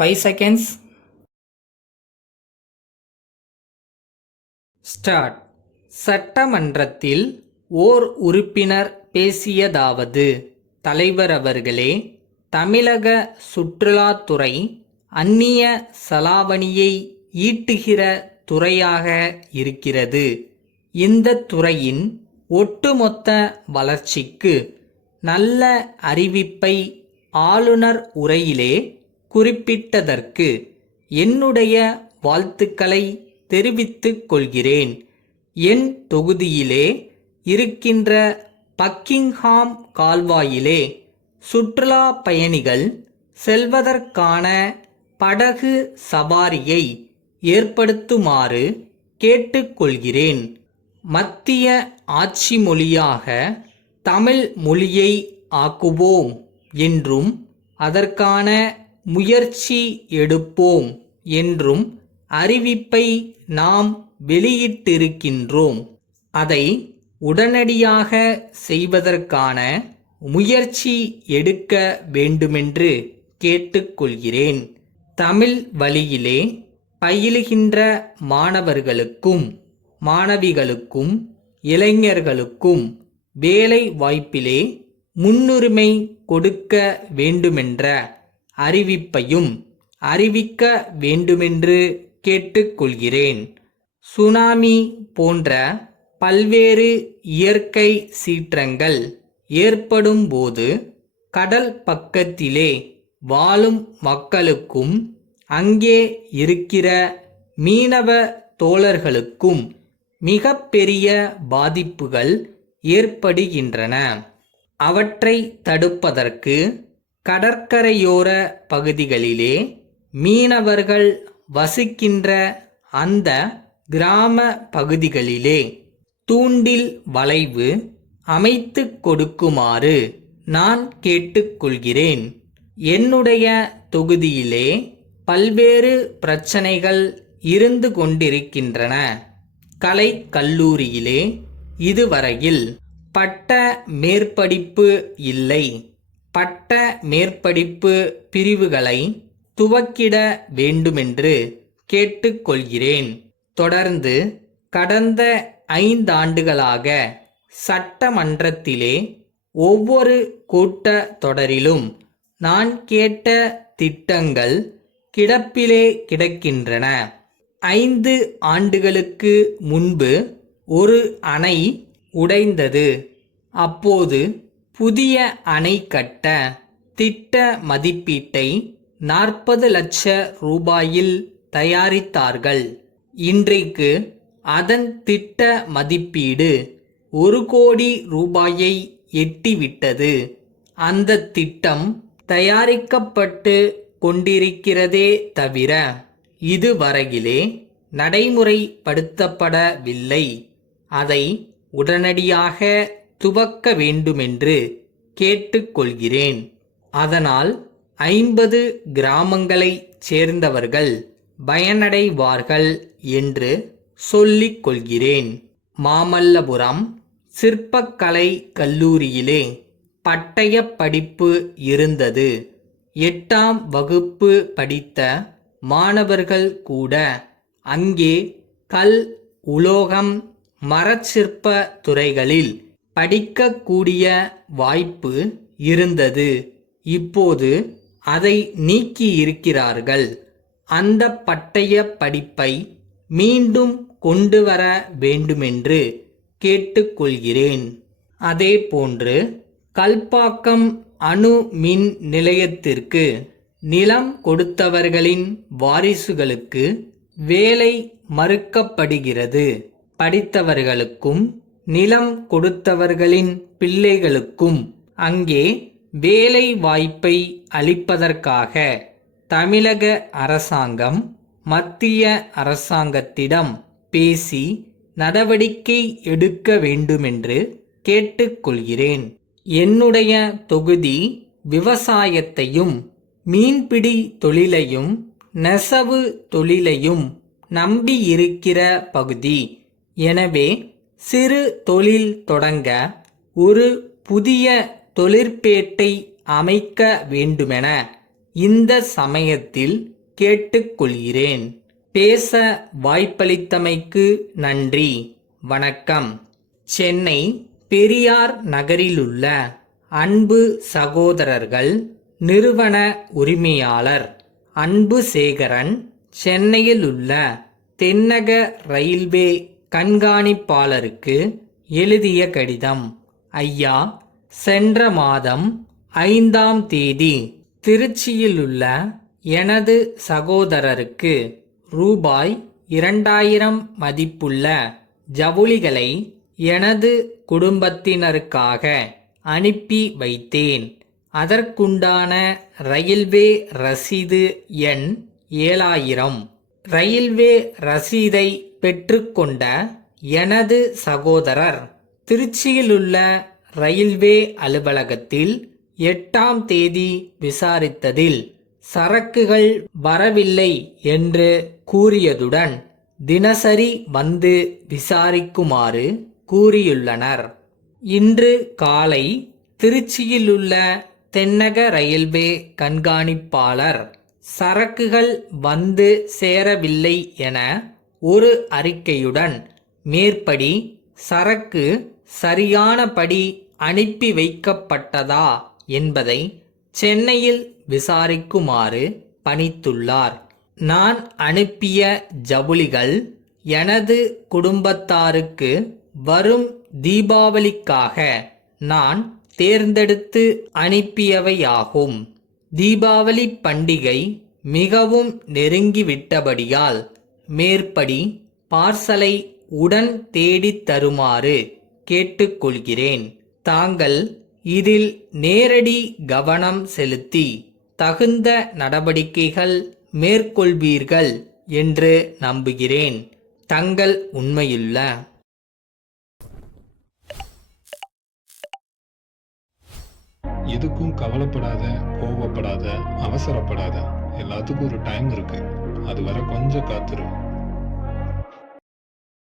5 seconds. Start. சட்டமன்றத்தில் ஓர் உறுப்பினர் பேசியதாவது: தலைவர் அவர்களே, தமிழக சுற்றுலாத்துறை அந்நிய செலாவணியை ஈட்டுகிற துறையாக இருக்கிறது. இந்த துறையின் ஒட்டுமொத்த வளர்ச்சிக்கு நல்ல அறிவிப்பை ஆளுநர் உரையிலே குறிப்பிட்டதற்கு என்னுடைய வாழ்த்துக்களை தெரிவித்துக் கொள்கிறேன். என் தொகுதியிலே இருக்கின்ற பக்கிங்ஹாம் கால்வாயிலே சுற்றுலா பயணிகள் செல்வதற்கான படகு சவாரியை ஏற்படுத்துமாறு கேட்டுக்கொள்கிறேன். மத்திய ஆட்சி மொழியாக தமிழ் மொழியை ஆக்குவோம் என்றும் அதற்கான முயற்சி எடுப்போம் என்றும் அறிவிப்பை நாம் வெளியிட்டிருக்கின்றோம். அதை உடனடியாக செய்வதற்கான முயற்சி எடுக்க வேண்டுமென்று கேட்டுக்கொள்கிறேன். தமிழ் வழியிலே பயிலுகின்ற மாணவர்களுக்கும் மாணவிகளுக்கும் இளைஞர்களுக்கும் வேலை வாய்ப்பிலே முன்னுரிமை கொடுக்க வேண்டுமென்ற அறிவிப்பையும் அறிவிக்க வேண்டுமென்று கேட்டுக்கொள்கிறேன். சுனாமி போன்ற பல்வேறு இயற்கை சீற்றங்கள் ஏற்படும் போது கடல் பக்கத்திலே வாழும் மக்களுக்கும் அங்கே இருக்கிற மீனவ தோழர்களுக்கும் மிகப்பெரிய பாதிப்புகள் ஏற்படுகின்றன. அவற்றை தடுப்பதற்கு கடற்கரையோர பகுதிகளிலே மீனவர்கள் வசிக்கின்ற அந்த கிராம பகுதிகளிலே தூண்டில் வளைவு அமைத்து கொடுக்குமாறு நான் கேட்டுக்கொள்கிறேன். என்னுடைய தொகுதியிலே பல்வேறு பிரச்சனைகள் இருந்து கொண்டிருக்கின்றன. கலை கல்லூரியிலே இதுவரையில் பட்ட மேற்படிப்பு இல்லை. பட்ட மேற்படிப்பு பிரிவுகளை துவக்கிட வேண்டுமென்று கேட்டுக்கொள்கிறேன். தொடர்ந்து கடந்த 5 ஆண்டுகளாக சட்டமன்றத்திலே ஒவ்வொரு கூட்டத் தொடரிலும் நான் கேட்ட திட்டங்கள் கிடப்பிலே கிடக்கின்றன. 5 ஆண்டுகளுக்கு முன்பு ஒரு அணை உடைந்தது. அப்போது புதிய அணை கட்ட திட்ட மதிப்பீட்டை 40 லட்ச ரூபாயில் தயாரித்தார்கள். இன்றைக்கு அதன் திட்ட மதிப்பீடு 1 கோடி ரூபாயை எட்டிவிட்டது. அந்த திட்டம் தயாரிக்கப்பட்டு கொண்டிருக்கிறதே தவிர இதுவரையிலே நடைமுறைப்படுத்தப்படவில்லை. அதை உடனடியாக துவக்க வேண்டுமென்று கேட்டுக்கொள்கிறேன். அதனால் 50 கிராமங்களைச் சேர்ந்தவர்கள் பயனடைவார்கள் என்று சொல்லிக் கொள்கிறேன். மாமல்லபுரம் சிற்பக்கலை கல்லூரியிலே பட்டய படிப்பு இருந்தது. 8ஆம் வகுப்பு படித்த மாணவர்கள் கூட அங்கே கல், உலோகம், மரச்சிற்ப துறைகளில் படிக்கக்கூடிய வாய்ப்பு இருந்தது. இப்போது அதை நீக்கியிருக்கிறார்கள். அந்த பட்டய படிப்பை மீண்டும் கொண்டு வர வேண்டுமென்று கேட்டுக்கொள்கிறேன். அதேபோன்று கல்பாக்கம் அணு மின் நிலையத்திற்கு நிலம் கொடுத்தவர்களின் வாரிசுகளுக்கு வேலை மறுக்கப்படுகிறது. படித்தவர்களுக்கும் நிலம் கொடுத்தவர்களின் பிள்ளைகளுக்கும் அங்கே வேலை வாய்ப்பை அளிப்பதற்காக தமிழக அரசாங்கம் மத்திய அரசாங்கத்திடம் பேசி நடவடிக்கை எடுக்க வேண்டுமென்று கேட்டுக்கொள்கிறேன். என்னுடைய தொகுதி விவசாயத்தையும் மீன்பிடி தொழிலையும் நெசவு தொழிலையும் நம்பியிருக்கிற பகுதி. எனவே சிறு தொழில் தொடங்க ஒரு புதிய தொழிற்பேட்டை அமைக்க வேண்டுமென இந்த சமயத்தில் கேட்டுக்கொள்கிறேன். பேச வாய்ப்பளித்தமைக்கு நன்றி. வணக்கம். சென்னை பெரியார் நகரிலுள்ள அன்பு சகோதரர்கள் நிறுவன உரிமையாளர் அன்புசேகரன் சென்னையிலுள்ள தென்னக ரயில்வே கண்காணிப்பாளருக்கு எழுதிய கடிதம். ஐயா, சென்ற மாதம் 5ஆம் தேதி திருச்சியிலுள்ள எனது சகோதரருக்கு ரூபாய் 2000 மதிப்புள்ள ஜவுளிகளை எனது குடும்பத்தினருக்காக அனுப்பி வைத்தேன். அதற்குண்டான ரயில்வே ரசீது எண் 7000. ரயில்வே ரசீதை பெற்றுக்கொண்ட எனது சகோதரர் திருச்சியிலுள்ள ரயில்வே அலுவலகத்தில் 8ஆம் தேதி விசாரித்ததில் சரக்குகள் வரவில்லை என்று கூறியதுடன் தினசரி வந்து விசாரிக்குமாறு கூறியுள்ளனர். இன்று காலை திருச்சியிலுள்ள தென்னக ரயில்வே கண்காணிப்பாளர் சரக்குகள் வந்து சேரவில்லை என ஒரு அறிக்கையுடன் மேற்படி சரக்கு சரியானபடி அனுப்பி வைக்கப்பட்டதா என்பதை சென்னையில் விசாரிக்குமாறு பணித்துள்ளார். நான் அனுப்பிய ஜவுளிகள் எனது குடும்பத்தாருக்கு வரும் தீபாவளிக்காக நான் தேர்ந்தெடுத்து அனுப்பியவையாகும். தீபாவளி பண்டிகை மிகவும் நெருங்கிவிட்டபடியால் மேற்படி பார்சலை உடன் தேடித் தருமாறு கேட்டுக்கொள்கிறேன். தாங்கள் இதில் நேரடி கவனம் செலுத்தி தகுந்த நடவடிக்கைகள் மேற்கொள்வீர்கள் என்று நம்புகிறேன். தங்கள் உண்மையுள்ள எதுக்கும் கவலைப்படாத, கோவப்படாத, அவசரப்படாத. எல்லாத்துக்கும் ஒரு டைம் இருக்கு. அது வரை கொஞ்சம் காத்துரு.